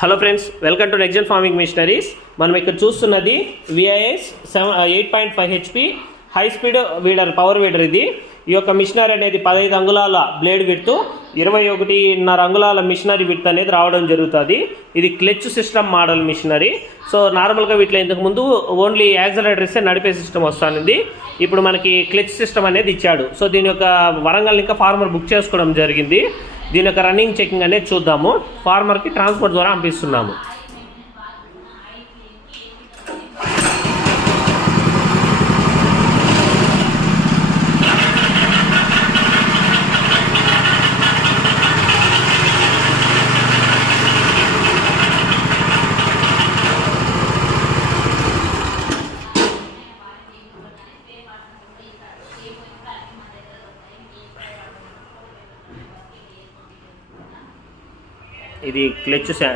Hello friends, welcome to NexGen farming machineries. మనం ఇక్కడ చూస్తున్నది VIS 8.5 HP high speed weeder, power weeder. ఈ యొక్క మిషనరీ అనేది 15 అంగుళాల బ్లేడ్ విడ్త్, 21.5 అంగుళాల మిషనరీ విడ్త్ అనేది రావడం జరుగుతుంది. ఇది clutch system model machinery. So నార్మల్గా వీటిలో ఇంతకుముందు ఓన్లీ యాక్సిలరేటర్ ఇస్తే నడిపే సిస్టమ్ వస్తుంది. ఇప్పుడు మనకి క్లచ్ సిస్టమ్ అనేది ఇచ్చాడు. సో దీని యొక్క వరంగల్ ఇంకా ఫార్మర్ బుక్ చేసుకోవడం జరిగింది. దీని యొక్క రన్నింగ్ చెకింగ్ అనేది చూద్దాము. ఫార్మర్కి ట్రాన్స్పోర్ట్ ద్వారా పంపిస్తున్నాము. ఇది క్లచ్